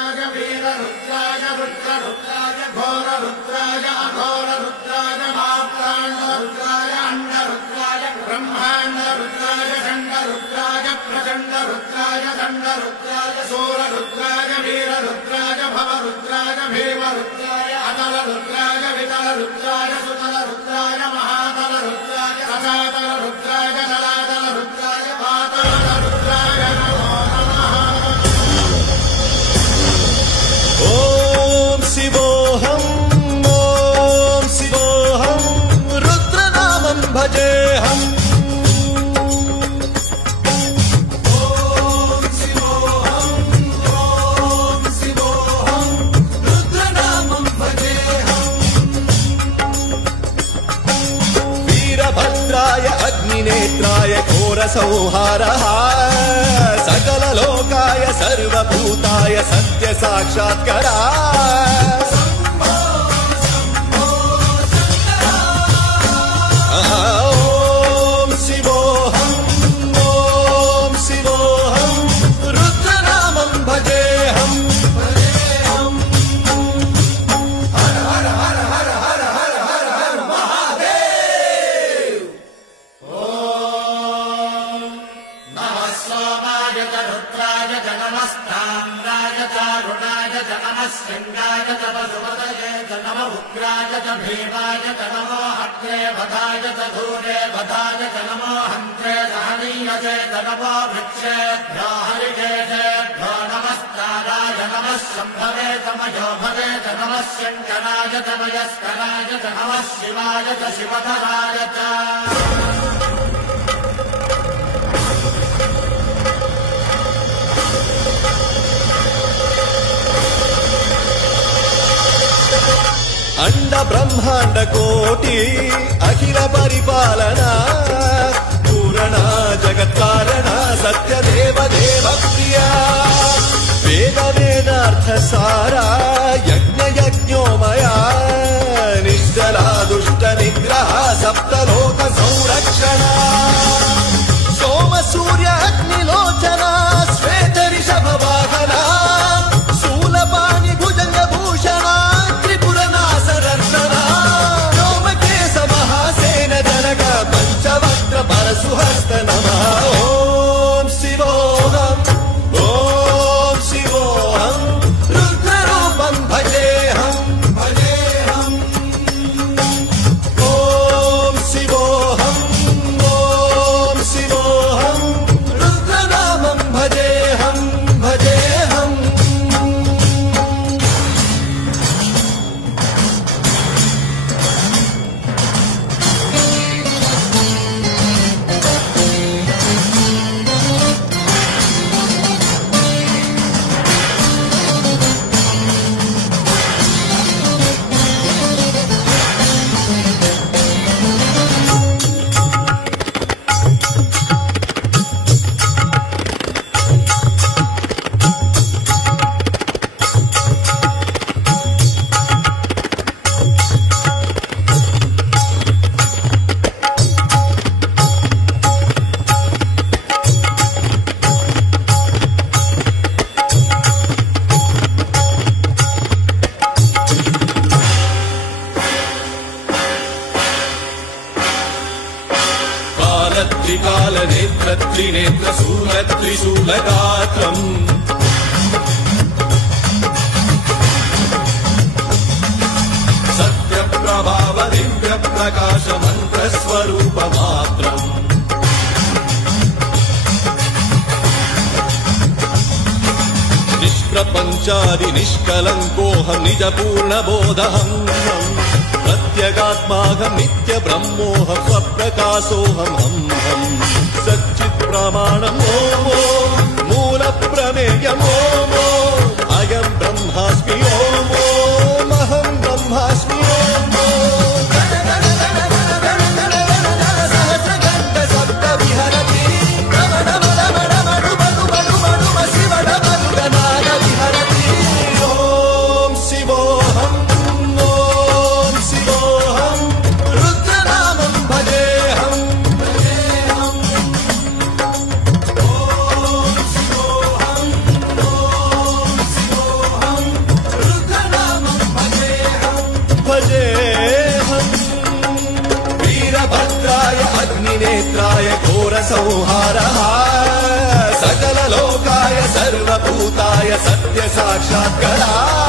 रुद्राय वीर रुद्राय रुद्र रुद्राय घोर रुद्राय अघोर रुद्राय मार्ताण्ड रुद्राय अंड रुद्राय ब्रह्मांड रुद्राय खंड रुद्राय प्रचंड रुद्राय दंड रुद्राय सूर रुद्राय वीर रुद्राय भव रुद्राय भीम रुद्राय अतल रुद्राय वितल रुद्राय सुतल रुद्राय महातल रुद्राय रसातल रुद्राय जलातल रुद्राय पातल रुद्राय ओम शिवोऽहं रुद्रनामं भजेऽहम् ओम शिवोऽहं रुद्रनामं भजेऽहम् वीरभद्राय अग्निनेत्राय घोरसंहारः सकललोकाय सर्वभूताय सत्यसाक्षात्करा ओम शिवोऽहं रुद्रनामं भजेऽहम् हर हर हर हर हर हर हर हर महादेव ओम नमः सोमाय च रुद्राय च नमस्ताम्राय च रुणाय च नमः सिंहाय च पशुपतये च नमः उग्राय च भीमाय च नमो हत्रे भदाय च धूरे भदाय च नमो हन्त्रे सहनीयसे च नमो वृक्षेभ्यो हरिकेशेभ्यो नमस्काराय नमः शम्भवे च मयोभवे च नमः शङ्कराय च मयस्कराय च नमः शिवाय च शिवधराय च अंड ब्रह्मांड कोटि अखिल परिपालना पूरणा जगत्कारणा सत्यदेव देव प्रिया वेद वेदार्थ सारा यज्ञ यज्ञोमया निश्चला दुष्ट निग्रह सप्तलोक संरक्षणा सोम सूर्य अग्निलोचना श्वेत ऋषभ वाहना शूलपाणि भुजंग भूषणा पंचवक्त्र परशुहस्त नमः ओम शिवोऽहं रुद्ररूपं भजेऽहम् ओम शिवोऽहं रुद्रनामं भजेऽहम् त्रिकालनेत्र त्रिनेत्र शूलत्रिशूलगात्रम् सत्यप्रभाव दिव्य प्रकाश मन्त्रस्वरूपमात्रम् निष्प्रपञ्चादि निष्कलङ्कोऽहं निजपूर्णबोधहम् प्रत्यगात्माहं नित्य ब्रह्मोऽहं स्वप्रकाशोऽहं हं सच्चित् प्रमाणम् ॐ मूल प्रमेयम् ॐ अयं ब्रह्मास्मि ॐ अहं ब्रह्मास्मि संहारः सकललोकाय सर्वभूताय सत्य साक्षात्करः